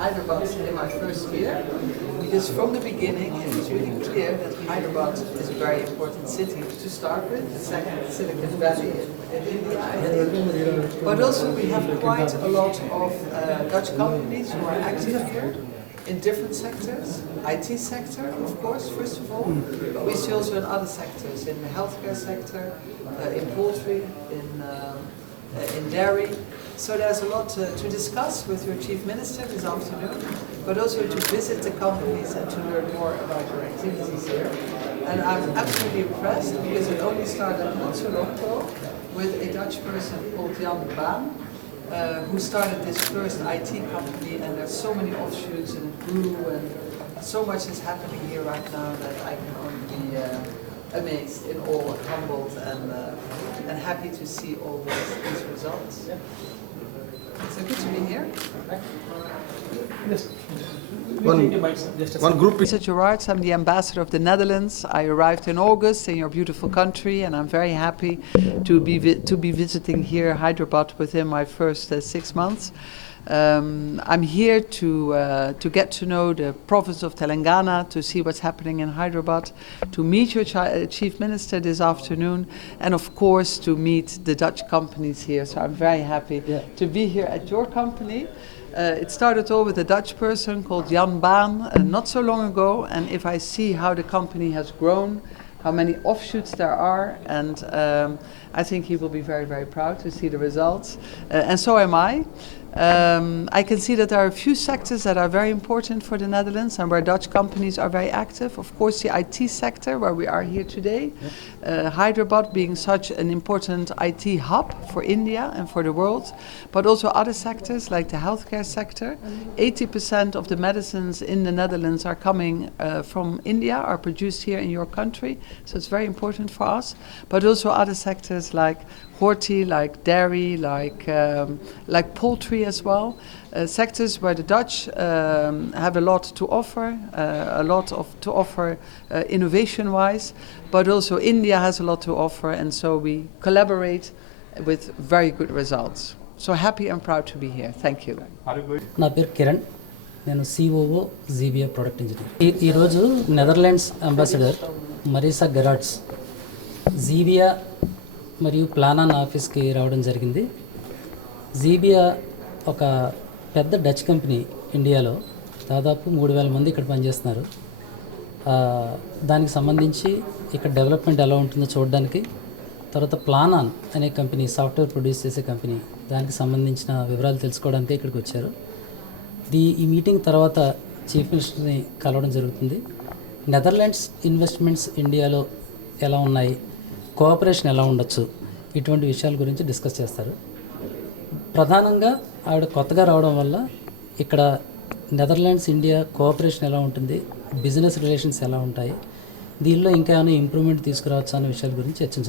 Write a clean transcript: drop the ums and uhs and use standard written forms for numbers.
Hyderabad in my first year, because from the beginning it was really clear that Hyderabad is a very important city to start with, the second Silicon Valley in India, I think. But also we have quite a lot of Dutch companies who are active here in different sectors. IT sector, of course, first of all, but we see also in other sectors, in the healthcare sector, in poultry, in dairy. So there's a lot to discuss with your Chief Minister this afternoon, but also to visit the companies and to learn more about your activities here. And I'm absolutely impressed because it only started not so long ago with a Dutch person called Jan Baan, who started this first IT company, and there's so many offshoots and it grew, and so much is happening here right now that I can only be amazed, in awe, humbled, and happy to see all these results. So good to be here. One group. Mr. Gerards, I'm the ambassador of the Netherlands. I arrived in August in your beautiful country, and I'm very happy to be visiting here Hyderabad within my first 6 months. I'm here to get to know the province of Telangana, to see what's happening in Hyderabad, to meet your Chief Minister this afternoon, and of course to meet the Dutch companies here. So I'm very happy to be here at your company. It started all with a Dutch person called Jan Baan not so long ago, and if I see how the company has grown, how many offshoots there are, and I think he will be very, very proud to see the results, and so am I. I can see that there are a few sectors that are very important for the Netherlands and where Dutch companies are very active. Of course, the IT sector, where we are here today. Hyderabad being such an important IT hub for India and for the world, but also other sectors like the healthcare sector. 80% of the medicines in the Netherlands are coming from India, are produced here in your country, so it's very important for us. But also other sectors like horti, like dairy, like poultry as well. Sectors where the Dutch have a lot to offer, innovation-wise, but also India has a lot to offer, and so we collaborate with very good results. So happy and proud to be here. Thank you. నా పేరు కిరణ్, నేను COO GBA product engineer. ఈరోజు Netherlands ambassador మరీసా గెరాట్స్ జీబియా మరియు ప్లానాన్ ఆఫీస్కి రావడం జరిగింది. జీబియా ఒక పెద్ద డచ్ కంపెనీ, ఇండియాలో దాదాపు 3,000 మంది ఇక్కడ పనిచేస్తున్నారు. దానికి సంబంధించి ఇక్కడ డెవలప్మెంట్ ఎలా ఉంటుందో చూడడానికి, తర్వాత ప్లానాన్ అనే కంపెనీ సాఫ్ట్వేర్ ప్రొడ్యూస్ చేసే కంపెనీ, దానికి సంబంధించిన వివరాలు తెలుసుకోవడానికి ఇక్కడికి వచ్చారు. ఈ మీటింగ్ తర్వాత చీఫ్ మినిస్టర్ని కలవడం జరుగుతుంది. నెదర్లాండ్స్ ఇన్వెస్ట్మెంట్స్ ఇండియాలో ఎలా ఉన్నాయి, కోఆపరేషన్ ఎలా ఉండొచ్చు, ఇటువంటి విషయాల గురించి డిస్కస్ చేస్తారు. ప్రధానంగా ఆవిడ కొత్తగా రావడం వల్ల ఇక్కడ నెదర్లాండ్స్ ఇండియా కోఆపరేషన్ ఎలా ఉంటుంది, బిజినెస్ రిలేషన్స్ ఎలా ఉంటాయి, దీనిలో ఇంకా ఏమైనా ఇంప్రూవ్మెంట్ తీసుకురావచ్చు అనే విషయాల గురించి చర్చించారు.